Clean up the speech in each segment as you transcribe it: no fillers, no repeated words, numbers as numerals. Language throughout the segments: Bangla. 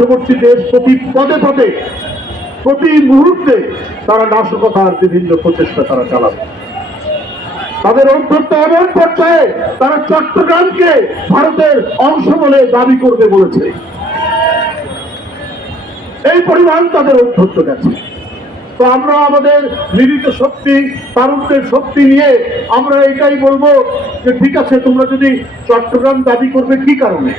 পার্শ্ববর্তী দেশ প্রতি পদে পদে প্রতি মুহূর্তে তারা নাশকতার বিভিন্ন প্রচেষ্টা তারা চালাবে। তাদের অধ্যত্ত এমন পর্যায়ে তারা চট্টগ্রামকে ভারতের অংশ বলে দাবি করবে বলেছে। এই পরিমাণ তাদের অধ্যত্ত গেছে। তো আমরা আমাদের নিহিত শক্তি, তারুণ্যের শক্তি নিয়ে আমরা এটাই বলবো যে ঠিক আছে, তোমরা যদি চট্টগ্রাম দাবি করবে কি কারণে,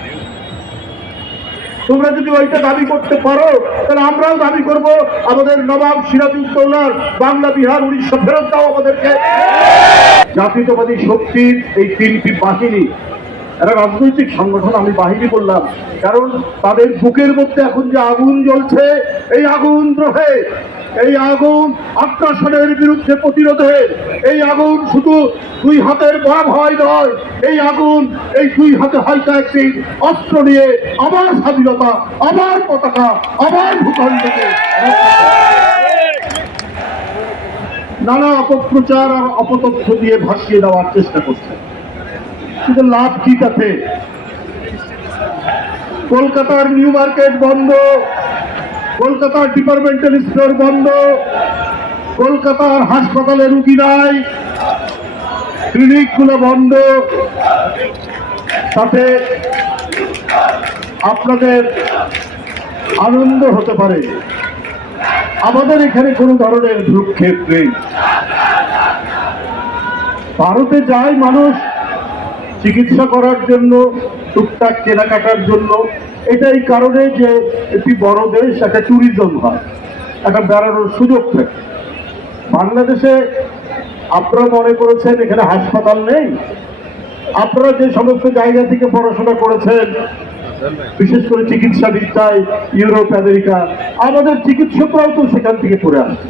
তোমরা যদি ওইটা দাবি করতে পারো তাহলে আমরাও দাবি করব আমাদের নবাব সিরাজউদ্দৌলার বাংলা বিহার উড়িষ্যা ফেরত দাও আমাদেরকে। জাতীয়তাবাদী শক্তির এই তিনটি বাহিনী, একটা রাজনৈতিক সংগঠন, আমি বাহিনী বললাম কারণ তাদের বুকের মধ্যে এখন যে আগুন জ্বলছে, এই আগুন দ্রোহে, এই আগুন আগ্রাসনের বিরুদ্ধে প্রতিরোধে, এই আগুন শুধু দুই হাতের বড় ভয় নয়, এই আগুন এই দুই হাতে হয়তো একটি অস্ত্র নিয়ে আবার স্বাধীনতা, আবার পতাকা, আবার ভূখণ্ডকে নানা অপপ্রচার আর অপতথ্য দিয়ে ভাসিয়ে দেওয়ার চেষ্টা করছে। কিন্তু লাভ কি তাতে? কলকাতার নিউ মার্কেট বন্ধ, কলকাতার ডিপার্টমেন্টাল স্টোর বন্ধ, কলকাতার হাসপাতালে রুগী নাই, ক্লিনিকগুলো বন্ধ। তাতে আপনাদের আনন্দ হতে পারে, আমাদের এখানে কোনো ধরনের ভ্রুক্ষেপ নেই। ভারতে যায় মানুষ চিকিৎসা করার জন্য, টুকটাক কেনাকাটার জন্য। এটাই কারণে যে একটি বড় দেশ, একটা ট্যুরিজম হয়, একটা বেড়ানোর সুযোগ থাকে। বাংলাদেশে আপনারা মনে করেছেন এখানে হাসপাতাল নেই? আপনারা যে সমস্ত জায়গা থেকে পড়াশোনা করেছেন, বিশেষ করে চিকিৎসা বিদ্যায় ইউরোপ, আমেরিকা, আমাদের চিকিৎসকরাও তো সেখান থেকে পড়ে আসছে।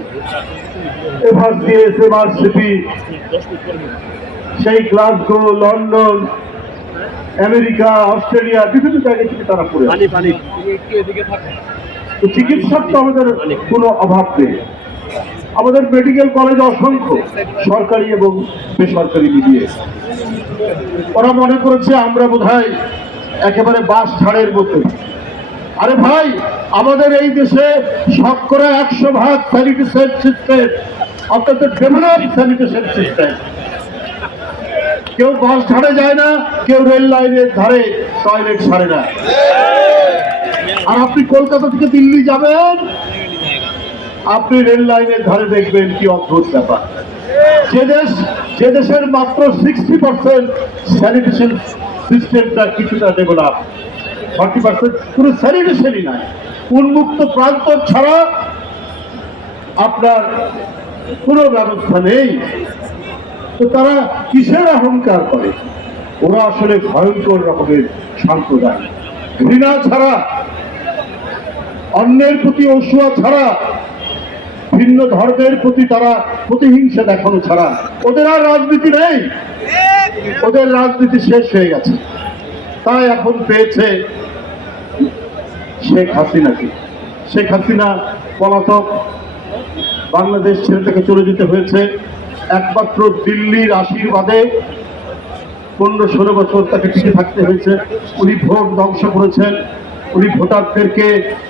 এভারসিএস, এমআরসিপি, সেই গ্লাসগো, লন্ডন, আমেরিকা, অস্ট্রেলিয়া, বিভিন্ন জায়গা থেকে তারা পড়ে আসছে। তো চিকিৎসক তো আমাদের কোনো অভাব নেই। আমাদের মেডিকেল কলেজ অসংখ্য, সরকারি এবং বেসরকারি মিলিয়ে। ওরা মনে করেছে আমরা বোধহয় একেবারে বাস ছাড়ের মতো। আরে ভাই, আমাদের এই দেশে শতকরা 100% স্যানিটেশন সিস্টেম, অত্যন্ত ডেভেলপ স্যানিটেশন সিস্টেম। কেউ বাস ধারে যায় না, কেউ রেল লাইনের ধারে টয়লেট ছাড়ে না। আর আপনি কলকাতা থেকে দিল্লি যাবেন, আপনি রেল লাইনের ধারে দেখবেন কি অদ্ভুত ব্যাপার। যে দেশের মাত্র 60% স্যানিটেশন সিস্টেমটা কিছুটা ডেভেলপ, 40% পুরো স্যানিটেশনই নাই। উন্মুক্ত প্রান্ত ছাড়া আপনার কোনো ব্যবস্থা নেই। তো তারা কিসের অহংকার করে? ওরা আসলে ভয়ঙ্কর রকমের সাম্প্রদায়িক, ঘৃণা ছাড়া, অন্যের প্রতি অসূয়া ছাড়া, ভিন্ন ধর্মের প্রতি তারা প্রতিহিংসা দেখানো ছাড়া ওদের আর রাজনীতি নেই। ওদের রাজনীতি শেষ হয়ে গেছে। তাই এখন পেয়েছে শেখ হাসিনাকে। শেখ হাসিনা পলাতক, বাংলাদেশ ছেড়ে থেকে চলে যেতে হয়েছে একমাত্র দিল্লির আশীর্বাদে। 15-16 বছর তাকে টিকে থাকতে হয়েছে। উনি ভোট ধ্বংস করেছেন, উনি ভোটারদেরকে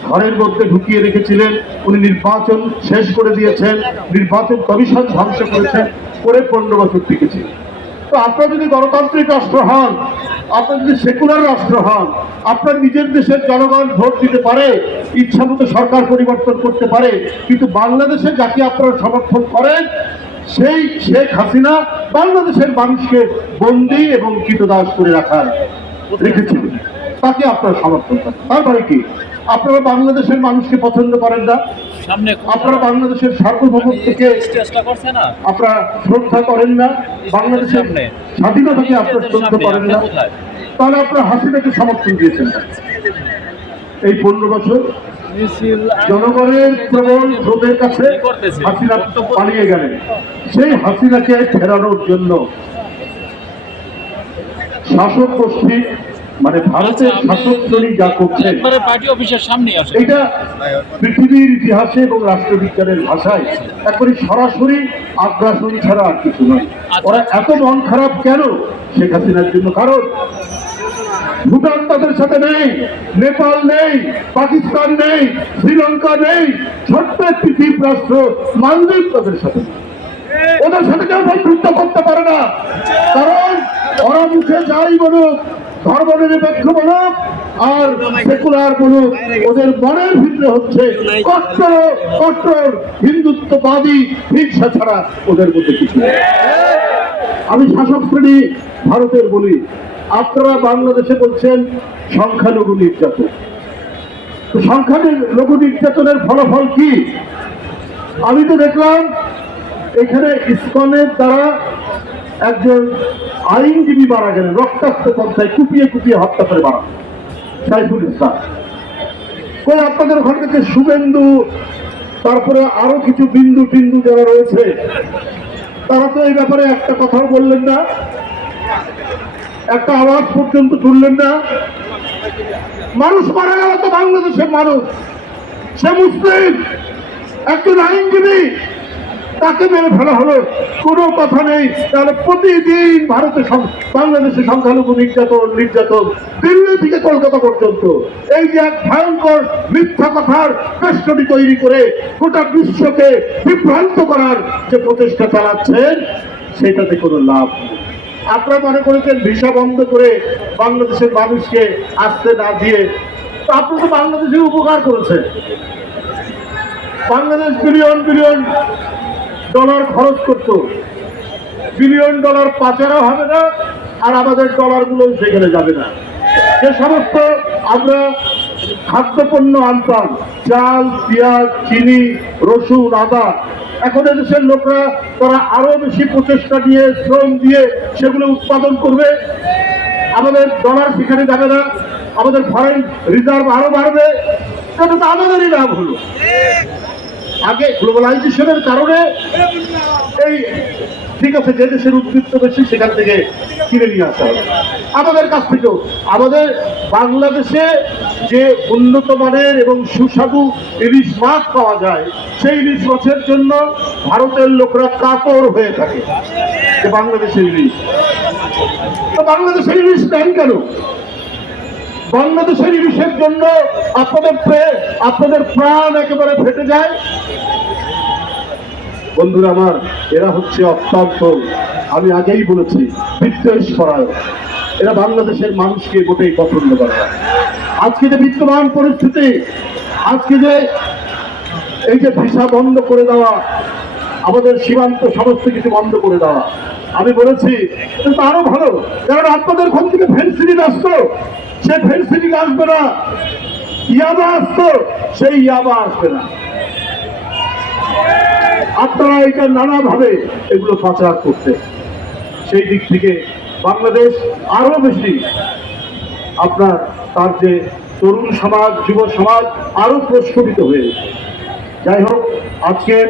ঘরের মধ্যে ঢুকিয়ে রেখেছিলেন, উনি নির্বাচন শেষ করে দিয়েছেন, নির্বাচন কমিশন ধ্বংস করেছেন, করে 15 বছর টিকেছে। তো আপনারা যদি গণতান্ত্রিক রাষ্ট্র হন, আপনার যদি সেকুলার রাষ্ট্র হন, আপনার নিজের দেশের জনগণ ভোট দিতে পারে, ইচ্ছামতো সরকার পরিবর্তন করতে পারে, কিন্তু বাংলাদেশে যাকে আপনারা সমর্থন করেন সেই শেখ হাসিনা বাংলাদেশের মানুষকে বন্দী এবং কৃতদাস করে রেখেছিল। তাকে আপনারা সমর্থন করেন। তারপরে কি আপনারা বাংলাদেশের মানুষকে পছন্দ করেন না? আপনারা বাংলাদেশের সার্বভৌমত্বকে আপনারা শ্রদ্ধা করেন না? বাংলাদেশের স্বাধীনতাকে আপনারা শ্রদ্ধা করেন না? তাহলে আপনারা হাসিনাকে সমর্থন দিয়েছেন না। এই 15 বছর জনগণের প্রবল ক্রোধের কাছে হাসিনা পালিয়ে গেলেন। সেই হাসিনাকে ফেরানোর জন্য শাসক গোষ্ঠী, মানে ভারতের শাসক শ্রেণী যা করছে, এটা পৃথিবীর ইতিহাসে এবং রাষ্ট্রবিজ্ঞানের ভাষায় একবারে সরাসরি আগ্রাসন ছাড়া আর কিছু নয়। ওরা এত মন খারাপ কেন শেখ হাসিনার জন্য? কারণ ভুটান তাদের সাথে নেই, নেপাল নেই, পাকিস্তান নেই, শ্রীলঙ্কা নেই, ছোট্ট একটি দ্বীপ রাষ্ট্র মালদ্বীপ তাদের সাথে নেই। ওদের সাথে কেউ বন্ধুত্ব করতে পারে না, কারণ ওরা মুখে যাই বলুক, ধর্ম নিরপেক্ষ বলুক আর সেকুলার বলুক, ওদের মনের ভিতরে হচ্ছে কট্টর হিন্দুত্ববাদী হিংসা ছাড়া ওদের মধ্যে কিছু নেই। আমি শাসক শ্রেণী ভারতের বলি, আপনারা বাংলাদেশে বলছেন সংখ্যালঘু নির্যাতন, তো সংখ্যালঘু নির্যাতনের ফলাফল কি? আমি তো দেখলাম এখানে ইসকনের দ্বারা একজন আইনজীবী মারা গেলেন, রক্তাক্ত পন্থায় কুপিয়ে কুপিয়ে হত্যা করে মারা, সাইফুল ইসলাম। কই আপনাদের ওখান থেকে শুভেন্দু, তারপরে আরো কিছু বিন্দু টিন্দু যারা রয়েছে, তারা তো এই ব্যাপারে একটা কথাও বললেন না, একটা আওয়াজ পর্যন্ত তুললেন না। মানুষ মারা গেল তো বাংলাদেশের মানুষ, সে মুসলিম, একজন আইনজীবী, তাকে মেরে ফেলা হলো, কোনো কথা নেই। তাহলে প্রতিদিন বাংলাদেশে সংখ্যালঘু নির্যাতন দিল্লি থেকে কলকাতা পর্যন্ত, এই যে এক ভয়ঙ্কর মিথ্যা কথার বেষ্টনী তৈরি করে গোটা বিশ্বকে বিভ্রান্ত করার যে প্রচেষ্টা চালাচ্ছেন, সেটাতে কোনো লাভ নেই। আপনারা মনে করেছেন ভিসা বন্ধ করে বাংলাদেশের মানুষকে আসতে না দিয়ে, তো আপনি তো বাংলাদেশের উপকার করেছেন। বাংলাদেশ বিলিয়ন বিলিয়ন ডলার খরচ করত, বিলিয়ন ডলার পাচারও হবে না, আর আমাদের ডলারগুলো সেখানে যাবে না। যে সমস্ত আমরা খাদ্যপণ্য আনতাম, চাল, পেঁয়াজ, চিনি, রসুন, আদা, এখন দেশের লোকরা তারা আরো বেশি প্রচেষ্টা দিয়ে, শ্রম দিয়ে সেগুলো উৎপাদন করবে, আমাদের ডলার সেখানে যাবে না, আমাদের ফরেন রিজার্ভ আরো বাড়বে, সেটা তো আমাদেরই লাভ হলো। আগে গ্লোবালাইজেশনের কারণে এই ঠিক আছে, যে দেশের উদ্বৃত্ত বেশি সেখান থেকে কিনে নিয়ে আসা হবে আমাদের কাছ থেকেও। আমাদের বাংলাদেশে যে উন্নত মানের এবং সুস্বাদু ইলিশ মাছ পাওয়া যায়, সেই ইলিশ মাছের জন্য ভারতের লোকরা কাতর হয়ে থাকে যে বাংলাদেশের ইলিশ। তো বাংলাদেশের ইলিশ নেন কেন? বাংলাদেশের ইলিশের জন্য আপনাদের প্রাণ একেবারে ফেটে যায়। বন্ধুরা আমার, এরা হচ্ছে অত্যন্ত, আমি আগেই বলেছি, বিদ্বেষ পরায়ণ। এরা বাংলাদেশের মানুষকে মোটেই পছন্দ করে না। আজকে যে বিদ্যমান পরিস্থিতি, আজকে যে এই যে ভিসা বন্ধ করে দেওয়া, আমাদের সীমান্ত সমস্ত কিছু বন্ধ করে দেওয়া, আমি বলেছি কিন্তু আরো ভালো, কারণ আপনাদের ওখান থেকে ফেন্সিডিল আসতো, সে ফেন্সিডিল আসবে না, ইয়াবা আসতো, সেই ইয়াবা আসবে না। আপনারা এটা নানাভাবে এগুলো পাচার করতে, সেই দিক থেকে বাংলাদেশ আরো বেশি আপনার তার যে তরুণ সমাজ, যুব সমাজ আরো প্রস্ফুটিত হয়ে। যাই হোক, আজকের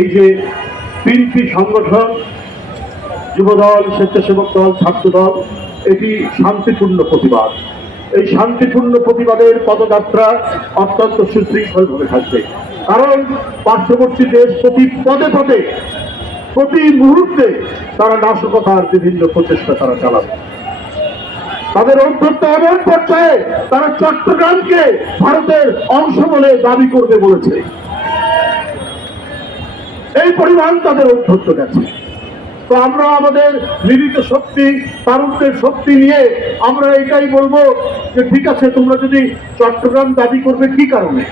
এই যে তিনটি সংগঠন, যুবদল, স্বেচ্ছাসেবক দল, ছাত্র দল, এটি শান্তিপূর্ণ প্রতিবাদ। এই শান্তিপূর্ণ প্রতিবাদের পদযাত্রা অত্যন্ত সুশৃঙ্খলভাবে থাকবে, কারণ পার্শ্ববর্তী দেশ প্রতি পদে পদে, প্রতি মুহূর্তে তারা নাশকতার বিভিন্ন প্রচেষ্টা তারা চালাবে। তাদের অন্তত এমন পর্যায়ে তারা চট্টগ্রামকে ভারতের অংশ বলে দাবি করবে বলেছে, এই পরিমাণ তাদের অন্তত গেছে। তো আমরা আমাদের মিলিত শক্তি, তারুণ্যের শক্তি নিয়ে আমরা এটাই বলবো যে ঠিক আছে, তোমরা যদি চট্টগ্রাম দাবি করবে কি কারণে,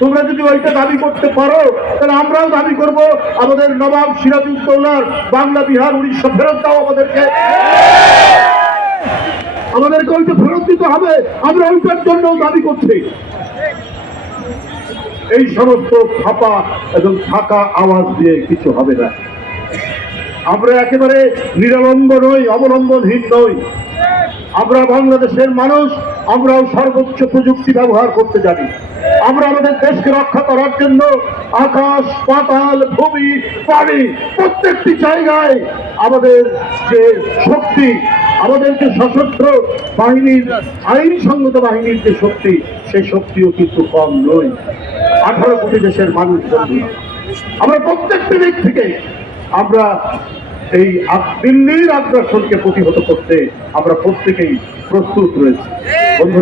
তোমরা যদি ওইটা দাবি করতে পারো, তাহলে আমরাও দাবি করব আমাদের নবাব সিরাজউদ্দৌলার বাংলা, বিহার, উড়িষ্যা ফেরত দাও আমাদেরকে, আমাদেরকে ওইটা ফেরত দিতে হবে, আমরা ওইটার জন্য দাবি করছি। এই সমস্ত ফাঁপা এবং ফাঁকা আওয়াজ দিয়ে কিছু হবে না। আমরা একেবারে নিরলম্ব নই, অবলম্বনহীন নই। আমরা বাংলাদেশের মানুষ, আমরাও সর্বোচ্চ প্রযুক্তি ব্যবহার করতে জানি। আমরা আমাদের দেশকে রক্ষা করার জন্য আকাশ, পাতাল, ভূমি, পানি, প্রত্যেকটি জায়গায় আমাদের যে শক্তি, আমাদের যে সশস্ত্র বাহিনীর, আইনসঙ্গত বাহিনীর যে শক্তি, সেই শক্তিও কিন্তু কম নয়। 18 কোটি দেশের মানুষ, আমরা প্রত্যেকটি দিক থেকে আমরা এই দিল্লির আগ্রাসনকে প্রতিহত করতে আমরা প্রত্যেকেই প্রস্তুত রয়েছি। বন্ধুরা,